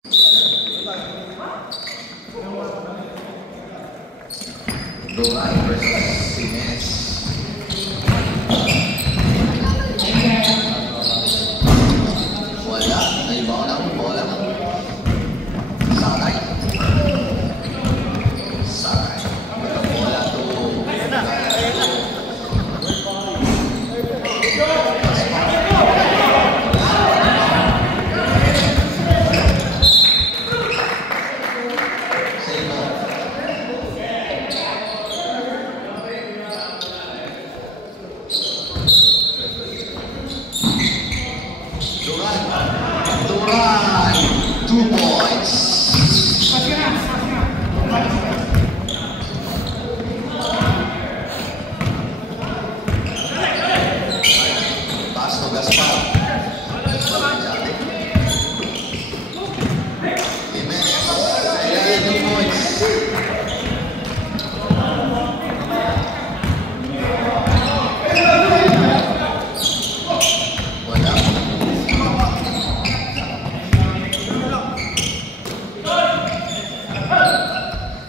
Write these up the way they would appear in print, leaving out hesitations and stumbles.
Duran versus Jimenez. Wala, naibaw lang, bola. Sakay. Sakay. Bola to. Duran, 2 points. Pass to Gaspar. Jimenez, 2 points.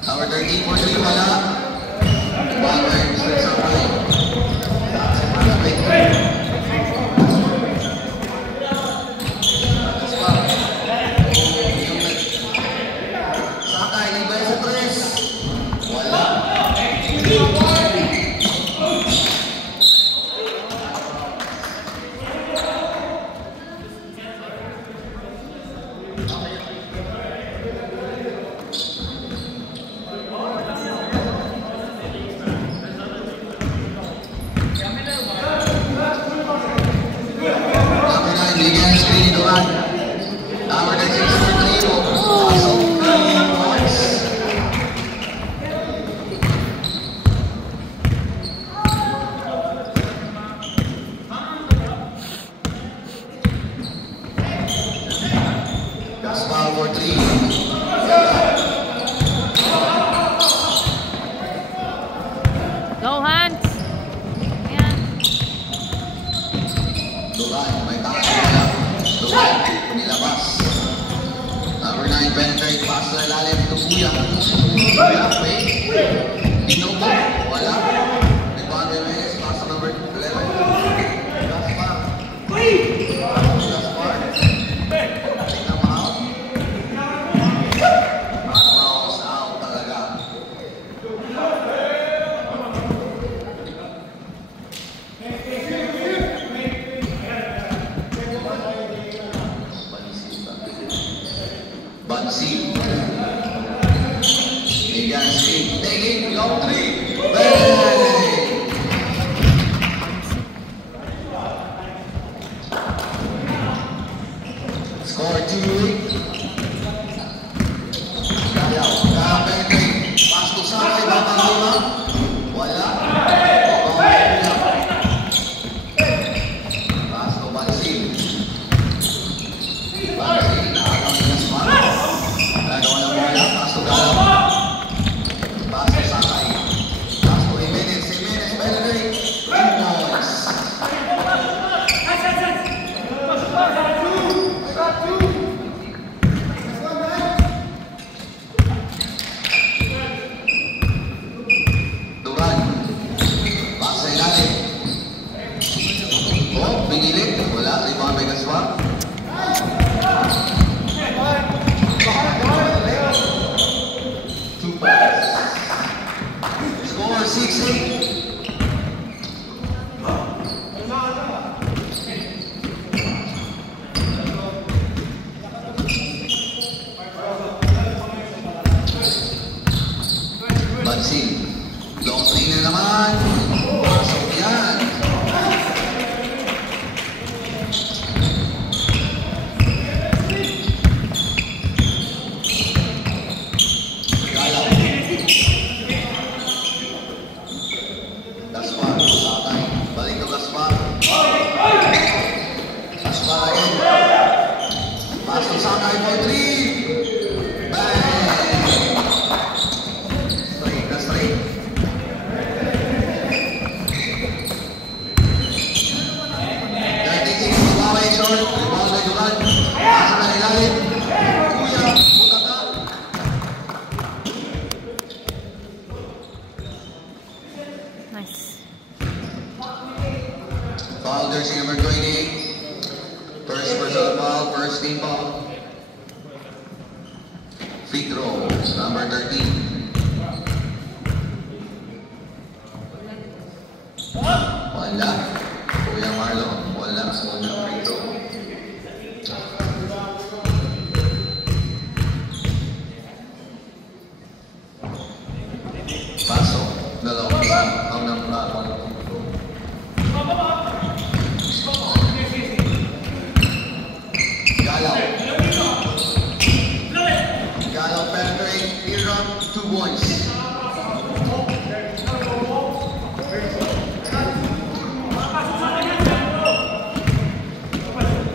Number 13 for 3, wala. Ball right, straight sa right. That's it, malapit. Sakay, nagbaya sa 3. Wala. Bigyan screen Duran. Number 96 for 3. Also 3 points. Gaspar for 3. Go Hans! Ayan. Duran, may takas. Duran, nilabas. Number 9, penetrate, pass na ilalim to Kuya. Kuya, wait. Inobo, wala. Rebound Jimenez, pass na number 11. Gaspar. Gaspar. Take them out. Mouse out talaga. Bansi. Bigyan screen. Taking long 3. Bang! Score 2. Kaya, penetrate. Pass to Sakay, batang 5. Wala. Pass to Bansi. Bansi, nakakang Gaspar. Nagawa ng bola, pass to Galap. Pass to Sakay. Free throw, number 13. Wala. Kuya Marlon, wala. Free throw. Pasok. Dalawang sa ang namlaman. Galaw penetrate, Iran, 2 points.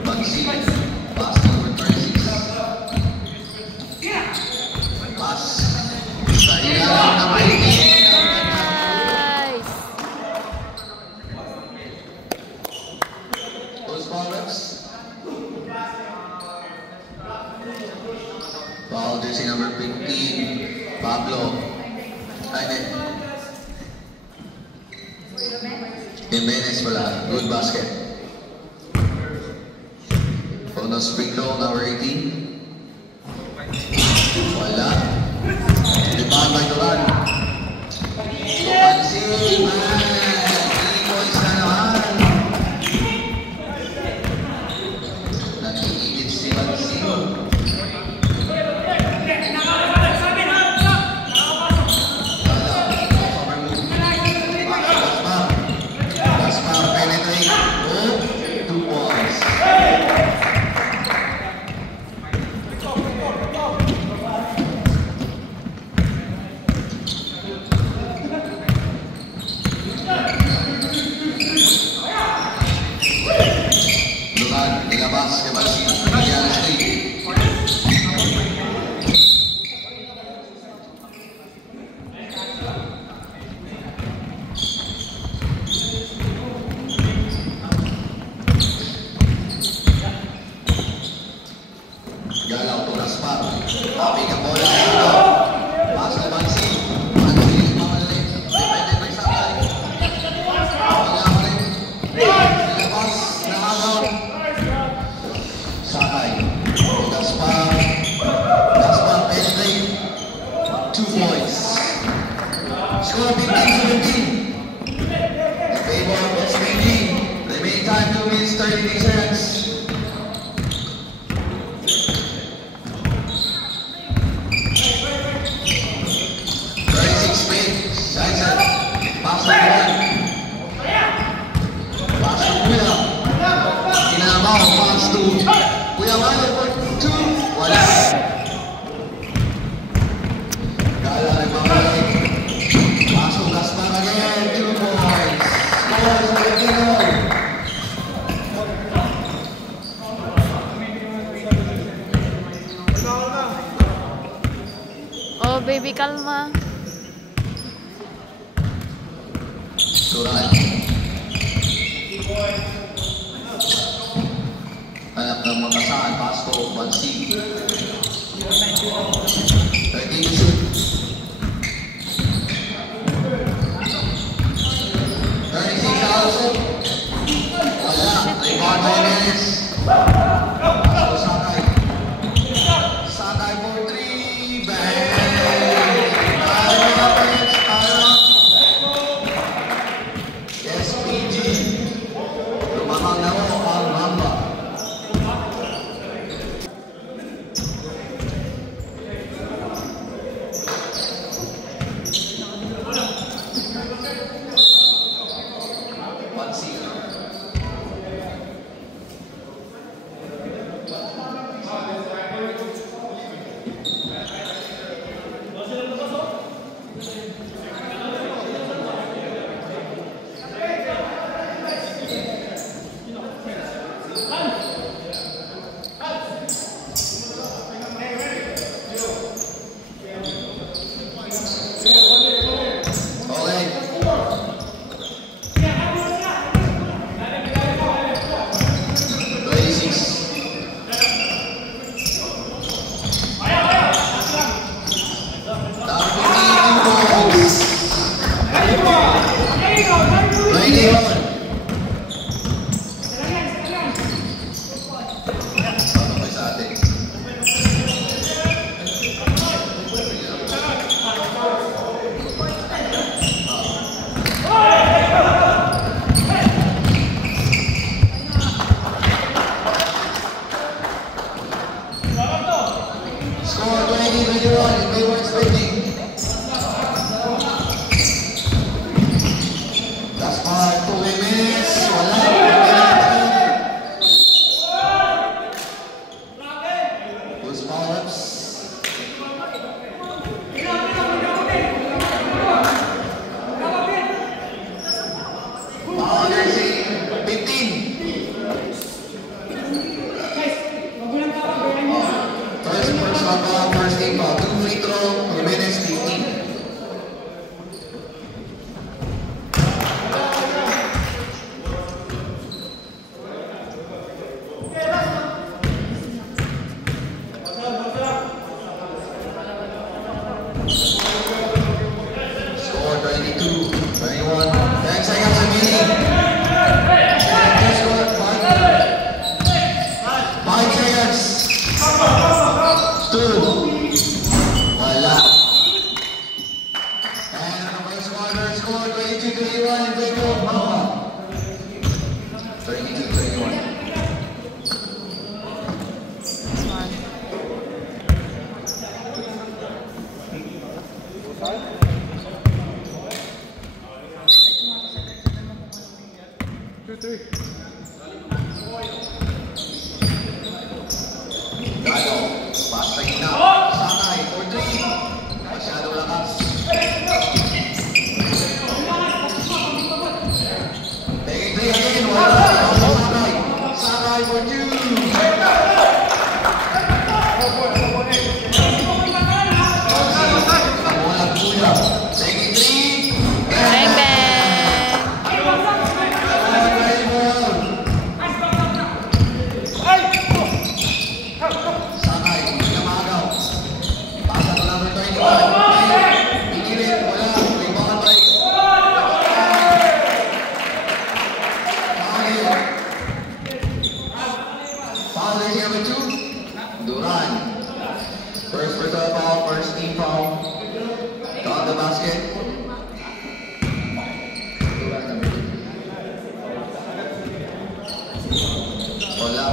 Bansi, pass number 36. Pass. Sa ilalim na maigit. Nice! Those foul-ups. Foul jersey number 15, Pablo. Jimenez pala, good basket. Bonus free throw number 18. Wala. Rebound by Duran. Tumansin, man. 3 points na naman. Nag-iinit si Mansin. Nilabas ke Bansi, Real Street. Galaw to Raspar. Tapi ke bola dito. Pasok Bansi. Bansi mamalik. Depende by Sakay. Wala ulit. Nilabas, nakagaw. Sakay. Gaspar penetrate. 2 points. Score 15-17. The favor of SPG. Remaining time 2 minutes 33 seconds. Pasok Kuya. Kinamaw, pass to Kuya Marlon for 2. Wala. Gala rin mamalik. Pasok Gaspar again. 2 points. Score sa Latino. Oh, baby, kalma. Duran. Anak ng makasaan, pass to Bansi. 13 to shoot. 36 also. Wala. Rebound by Jimenez. Pass to Sakay. Sakay for 3. Bang! SPG. Lumamang na ang Mamba. Score 20-21 in favor of Spitting. Gaspar, 2 minutes. Wala. Those follow-ups. Foul jersey 15. First personal foul, first team foul. 2 free throw, 2 minutes 15. Score 22-21. 10 seconds remaining. 5 seconds. 2. Wala. And on the first quarter, score 22-21 in favor of Mama. 22-21. Galo, pass sa gitna. Sakay, for 3. Masyado lakas. Taking 3 again. Wala. Sakay. Sakay for 2. Wala kuya. Taking 3. Bang, bang. Sakay, namagaw. Pasa to number 21. Pigilit, wala. Rebound by foul jersey number 2. Duran. First personal foul, first team foul. Got the basket. Duran number 2. Wala.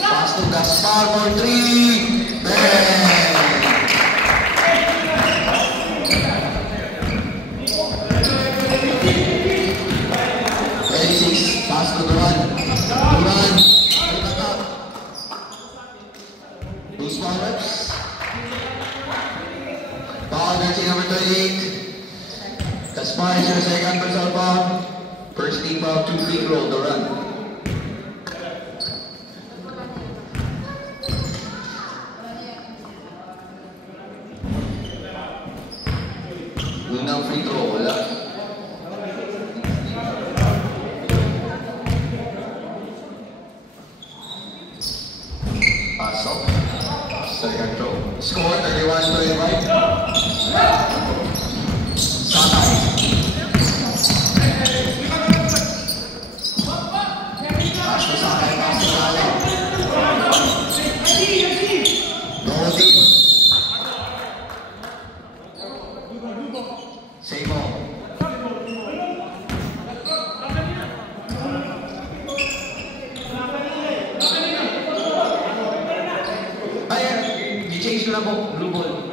Pass to Gaspar for 3. Bang! Pass to Duran. Duran. Loose ball reps. Foul jersey number 38. Gaspar is your second personal foul. First team foul, 2 free throw, Duran. Unang free throw, wala. Pasok. Second throw. Score 31-25. Sakay. Pass to Sakay, pass to Sakay. Goldie. Sabo. na po, blue ball.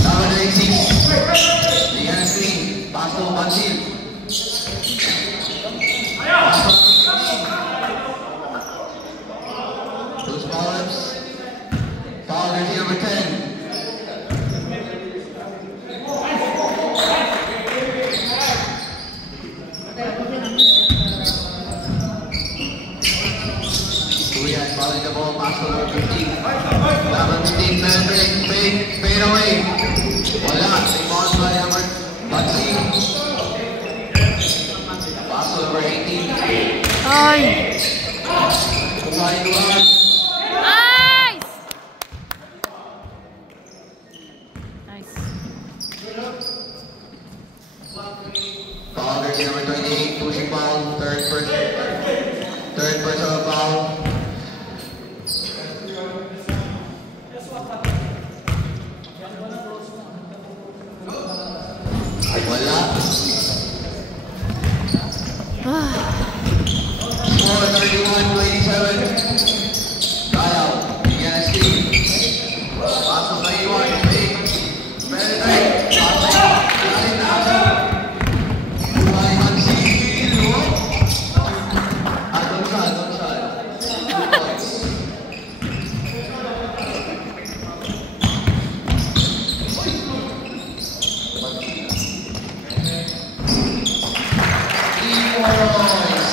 Tama na yung 6. Bigyan ng screen. Pass to Bansil. Pass to those foul-ups. Foul jersey number 10. Kuya is fouling the ball. Pass to number 15. Number 15, fade away. Wala. Rebound by number Bansil. Pass to number 18. Ay! Kumain Duran. Nice! Nice. Foul jersey number 28, pushing foul, third personal foul. Wala. Score 31-27. Kyle, bigyan ng steam. Pass to 31, fake. Penetrate. Galing na ako. Buhay Bansil. Don't try. 2 points.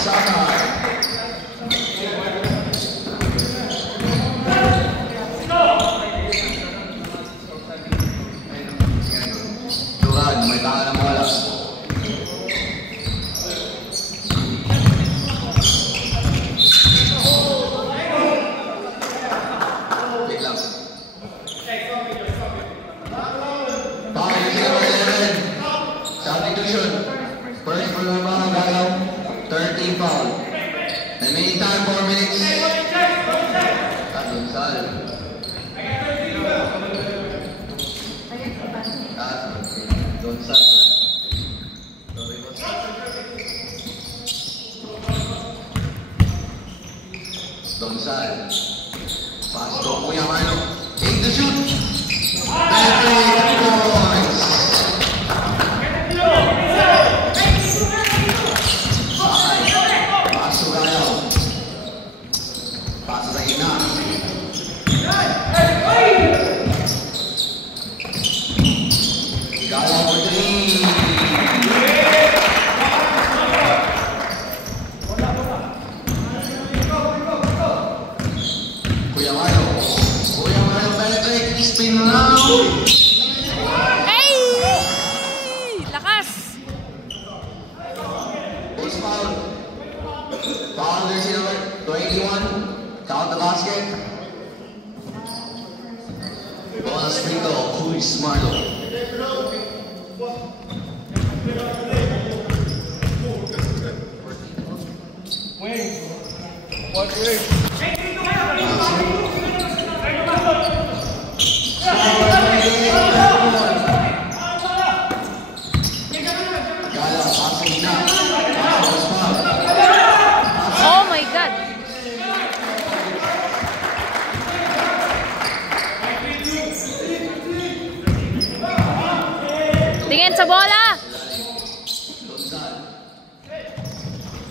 Sakar. Duran, may taka na bola. Wait lang. Foul, jersey number 11. Substitution. First for the ball, Galaw. 13 foul. Remaining time 4 minutes. Dunsal. Dunsal. Dunsal. Pass to Kuya Marlo. Take the shoot. Points. Pass to Galaw. Pass sa ina. Galaw for 3. Kuya Marlo penetrate, spin round. Ay! Lakas! Post foul. Foul jersey number 21. Count the basket. Bonus free throw, Luis Marlo. Galaw, passing na. Post foul. Oh my God! Tingin sa bola! Dunsal.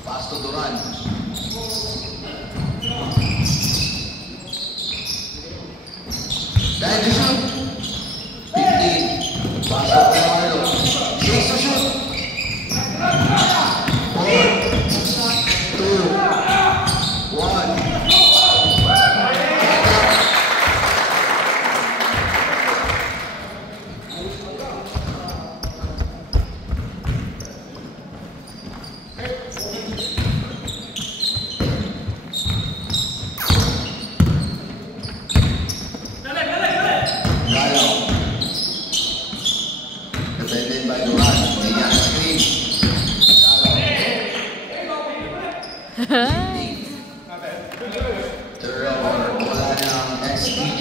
Pass to Duran. Time to shoot. 15. Pass to Marlo. 6 to shoot. 4, 2, 1. Galaw. Defended by Duran. Bigyan ng screen. Galaw. Turnover. Wala ng SPG.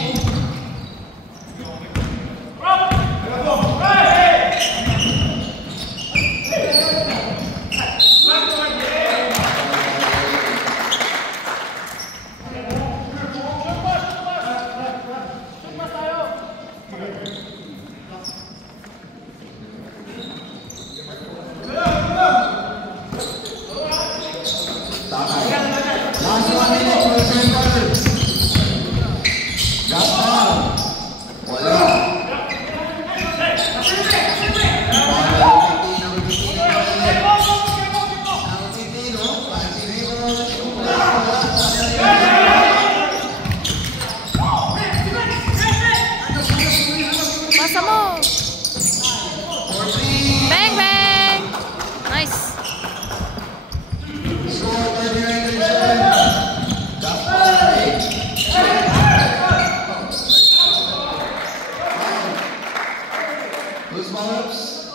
call-ups.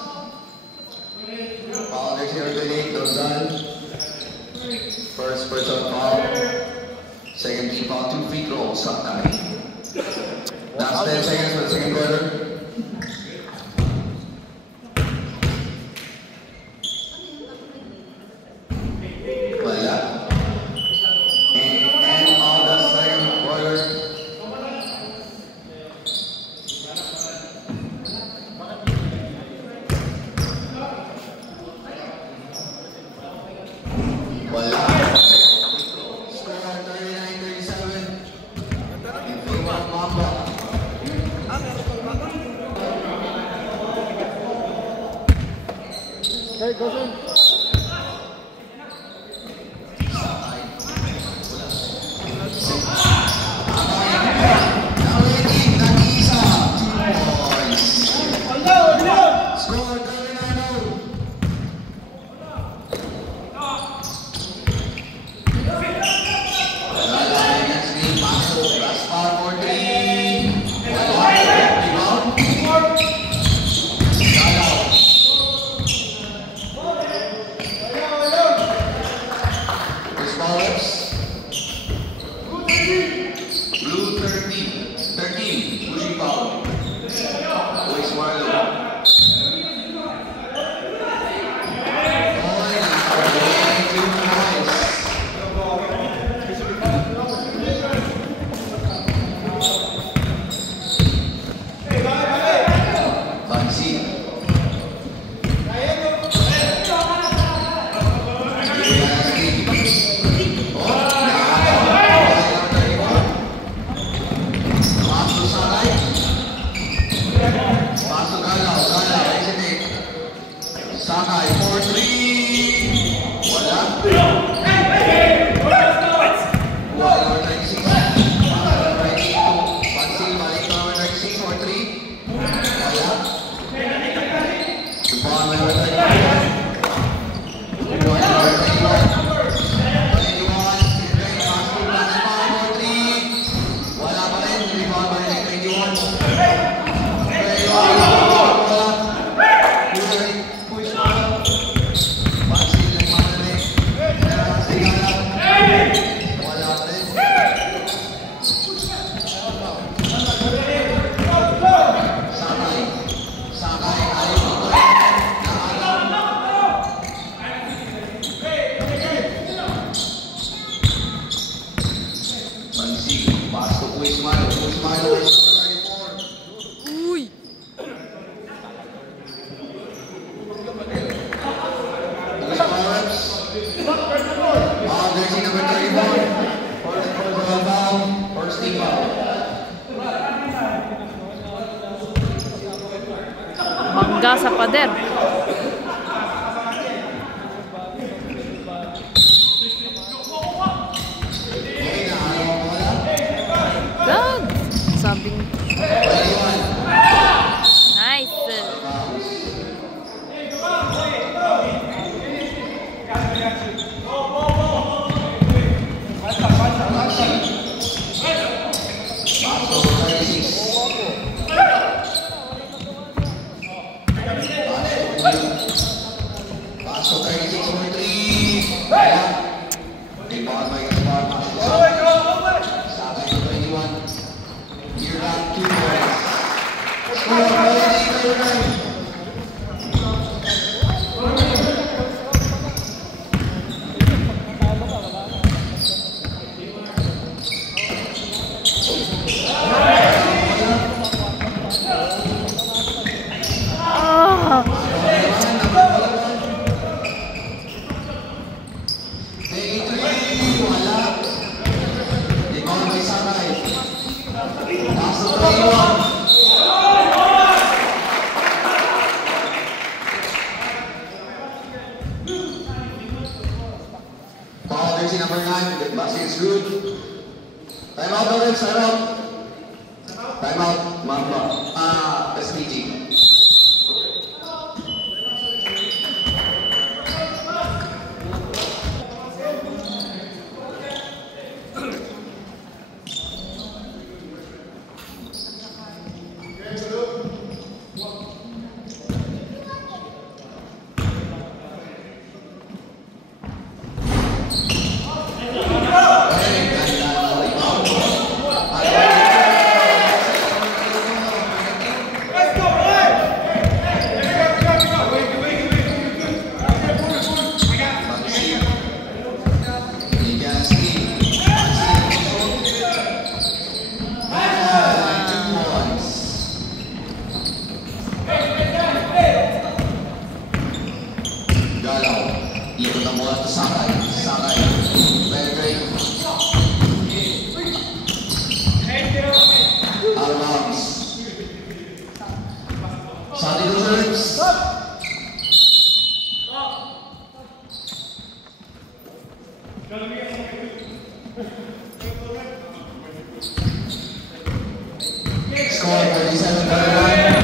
Foul there's here today, Dozal. First person foul. Second team foul, 2 free throws, Sakai. Last 10 seconds for the second quarter. Okay, go soon. Mangga sa pader. God! Sabing... Nice! Jersey number 9, the basket is good. Time out, Lawrence, time out. Time out, Mamba. SPG. to Sakai. Sakai. Very great. Out-of-bounds. Sandy Lutherans. Score 37-31.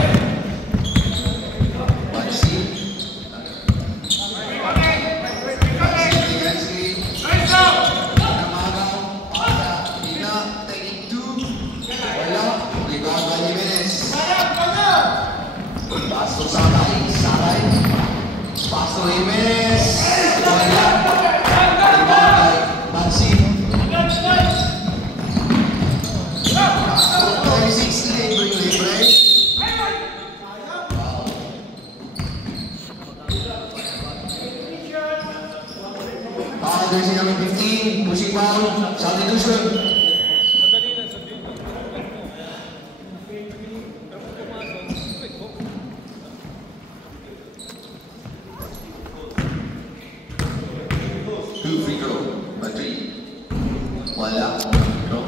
Bansi. Bansi. Namagaw. Pasa. Ina. Taking two. Wala. Rebound by Jimenez. Pass to Sakai. Sakai. Pass to Jimenez. Wala. Rebound by Bansi. 36 libre. Foul, jersey number 15, pushing foul, substitution. Two free throw, by three. Wala. No.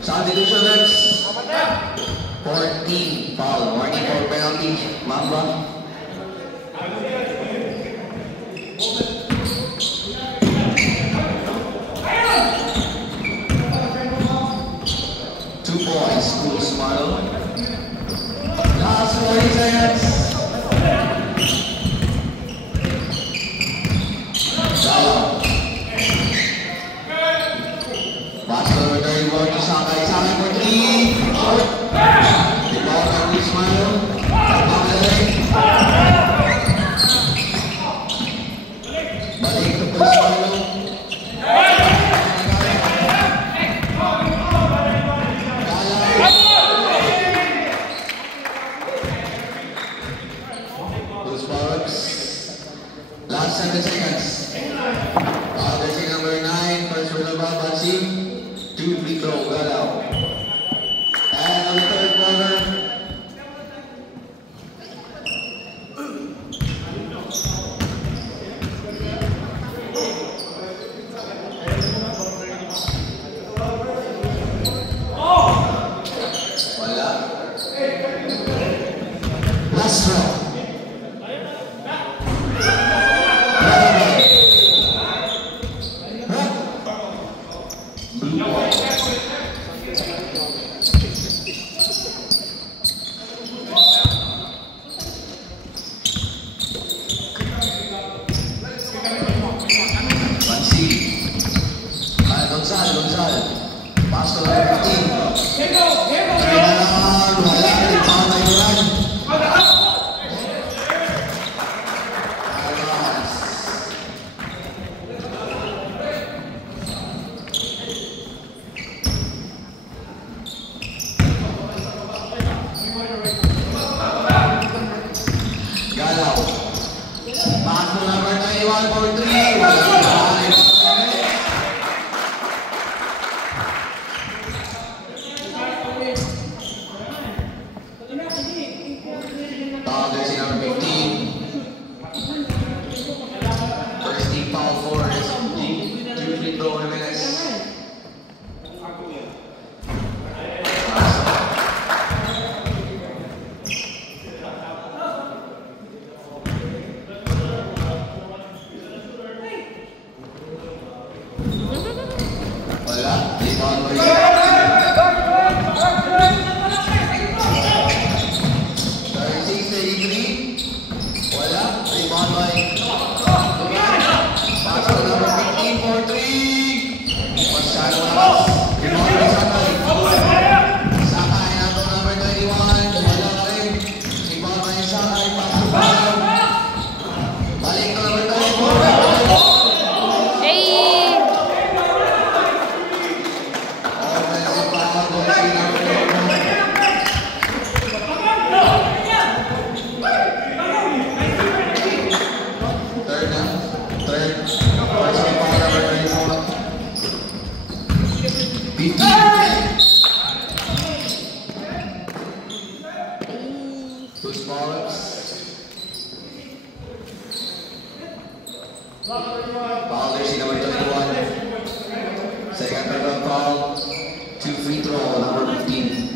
Substitutions. 14 foul. Warning for penalty. Mamba. High School Smile. Last 40 seconds. Galaw. Pastor dari Borgi Sakai for 3. Short. Di bawah School Smile. Balik. Balik ke School Smile. Last 7 seconds. Jersey number 9, first winner Babachi, 2 free throw, Galaw. And on the third quarter, wala. Last draw. Gonzal. Pastor number 15. Wala. Ipama yun. Galaw. Pastor number 91 for 3. Wala. Jersey number 15. First team foul for SMG. 2 free throw Jimenez. Wala. Rebound by Pastor number 15 for 3. Masyado lakas. Rebound by Sakay. Sakay number 21. Wala na rin. Rebound by Sakay. Pastor Palaw. Balik na number 24. Hey! Offensive foul. Jersey number 24. Two small-ups. Foul jersey number 21. Second personal foul. 2 free throw number 15.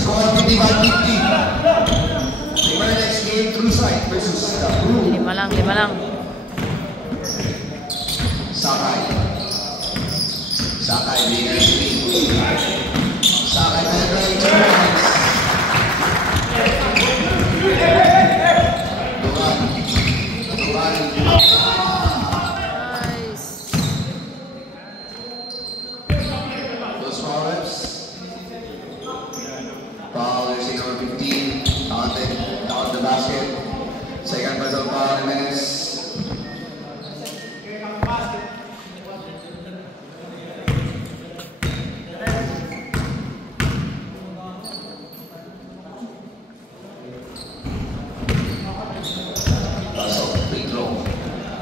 Score 55-50. Remember next game, True Sight versus the Blue. 5 lang. Sakay. Sakay, winner screen. Sakay, penetrate 2 points. Dugan. Nice. Those small reps. Foul, jersey number 15. Counted. Count the basket. Second personal foul, Jimenez.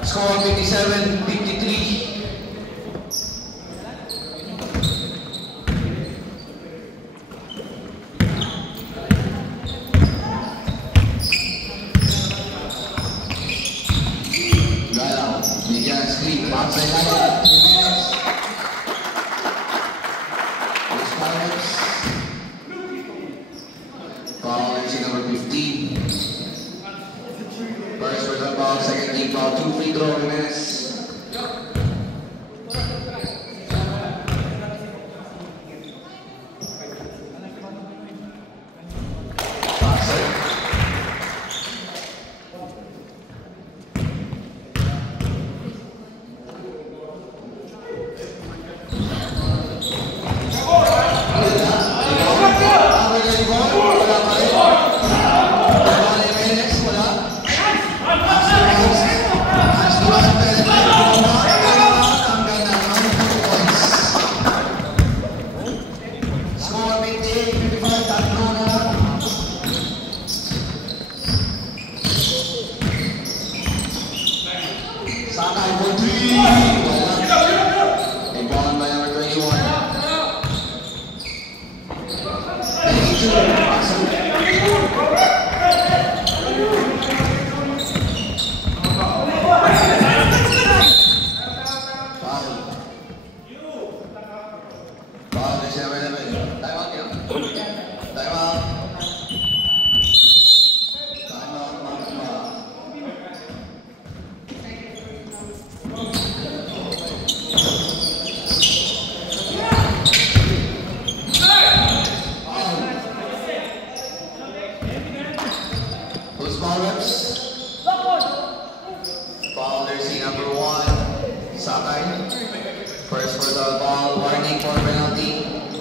Score 57-53. Galaw, bigyan ng screen, outside line, 3 minutes. ready ball. Wala pa rin. Wala Jimenez. Wala. As Duran penetrate. Hanggang na 92 points. Score 58-55. Tatlo na lang. Sakay for 3. Inbound by number 21. 82. Foul is 7-11. Time out yan. Time out. Time out, Maxima. Who's foul reps? Foul jersey number 1, Sakay. First personal foul, warning for penalty.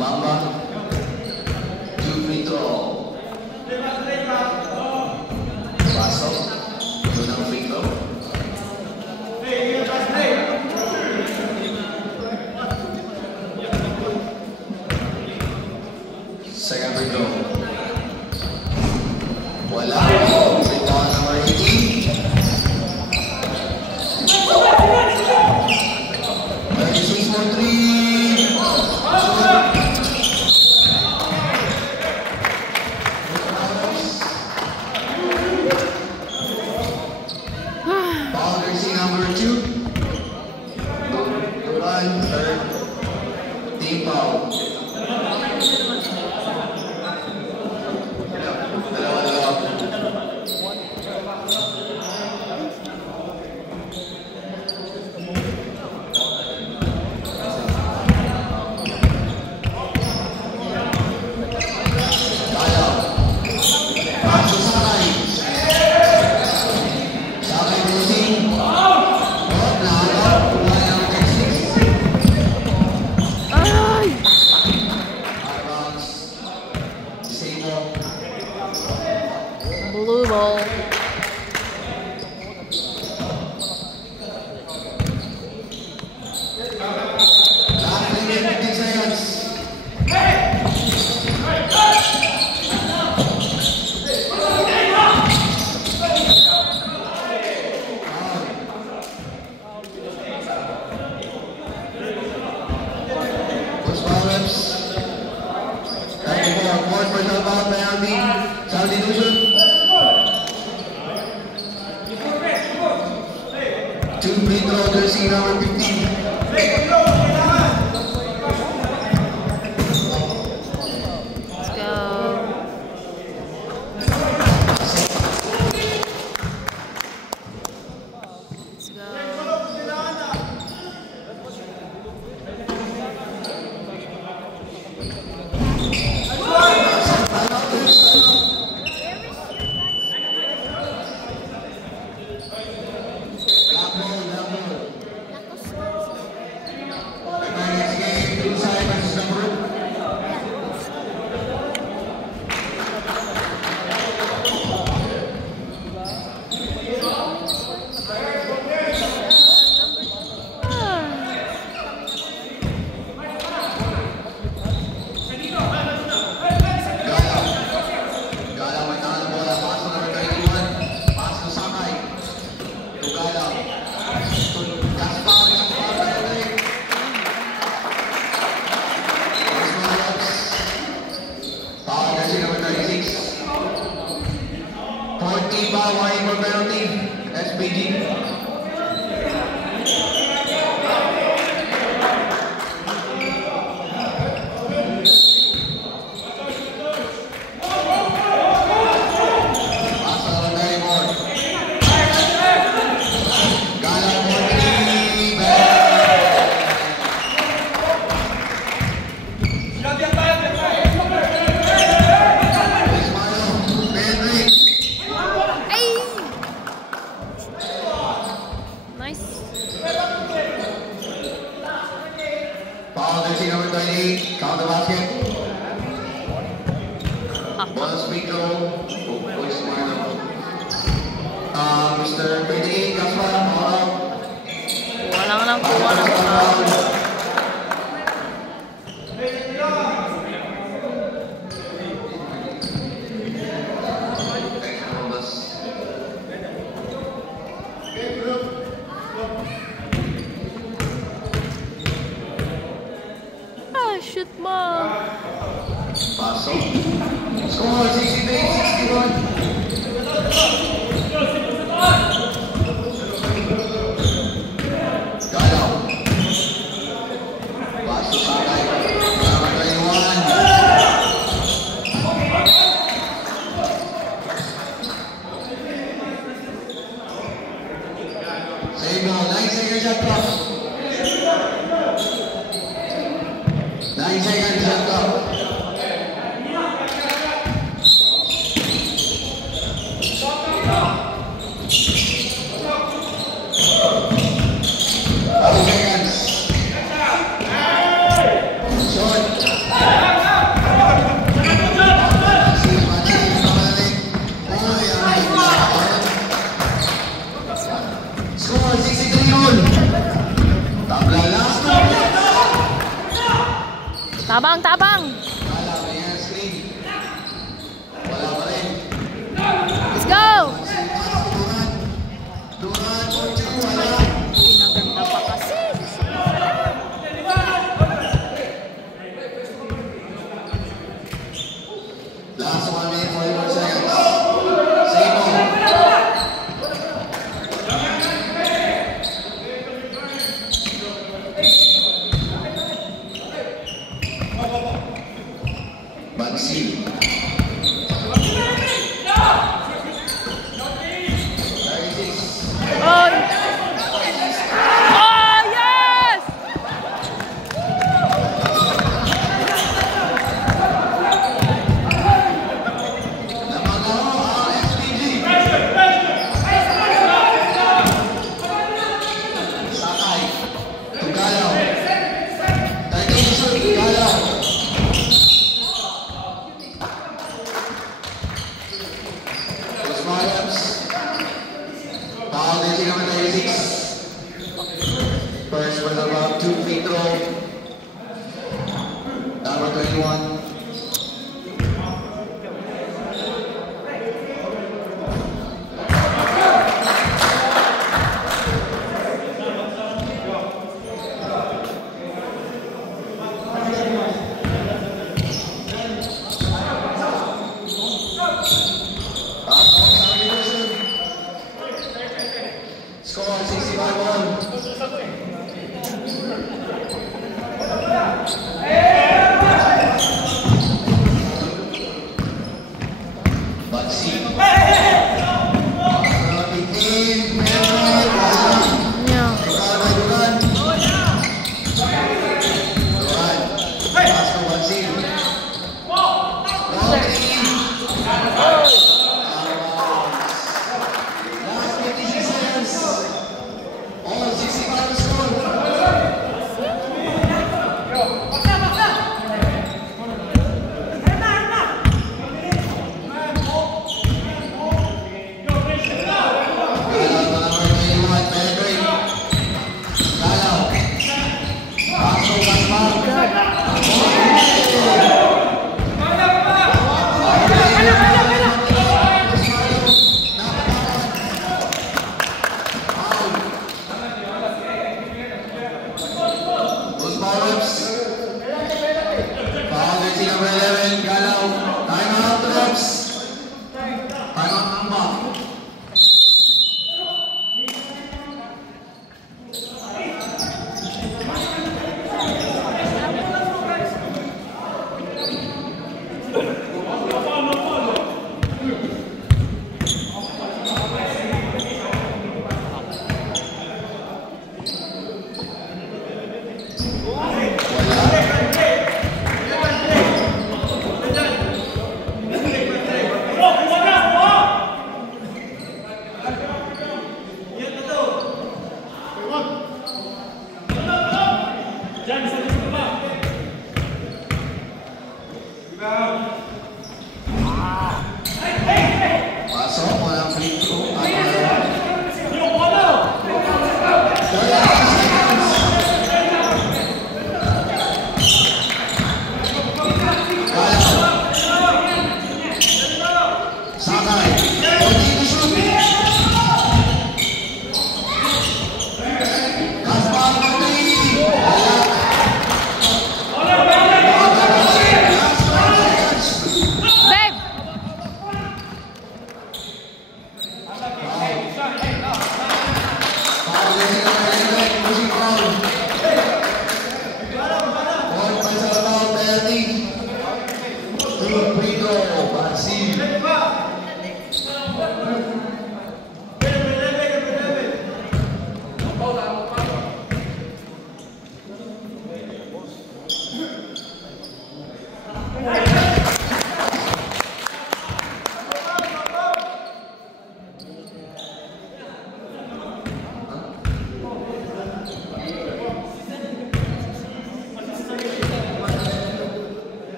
Mamba. 2 free throw. Pasok. Unang free throw. Second free throw. Wala. Free throw number 18. 36 for 3. Foul jersey number 2. Duran, third. Team foul. Dalawa. Kaya. Paso Sakay. Sakay losing. Nahagap. Wala ng 6. Ay! Out of bounds. Disable. Blue ball. Last minute, 15 seconds. Who's foul reps? 94, fourth personal foul penalty. Substitution. 2 free throw, jersey number 15. Let's go. Let's go. Black ball. Next game, inside versus number. Gala may tahan ng bola. Pass to number 31. Pass to Sakay. To Gala. Gaspar. Penetrate. Next foul reps. Foul jersey number 36. 40 foul, warning for penalty. SPG. Pass to number 34. Gala for 3. Ismail. Pedrick. Ay! Nice. Foul jersey number 28. Count the basket. Bonus free throw. Boys Marlon. Mr. PDA, Gaspar, Kuha lang ng foul. Shoot mo. Paso. Score 63-61. Galaw. Paso Sakay. Number 21. Save ball. 9 seconds shot clock. 9 seconds shot clock. Tabang, tabang. Let's go. Pinaganda pa kasi. Last 1 minute, 44 seconds. Save ball. Bansi. 36. Oh, yes! Sakay. Galaw. 13 shoot. Galaw. Foul is number 36. First was about 2 free throw. Number 21. Score 65-1. Bansi. Yeah.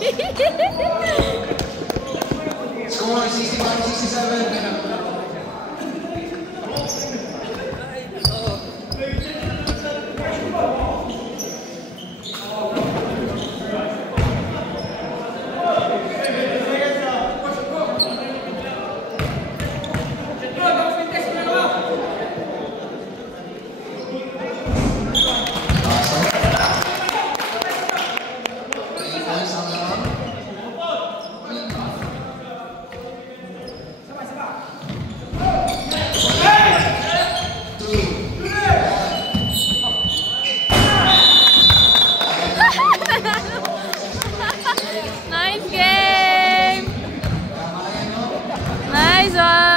Score 65-67. Nice game! Nice one!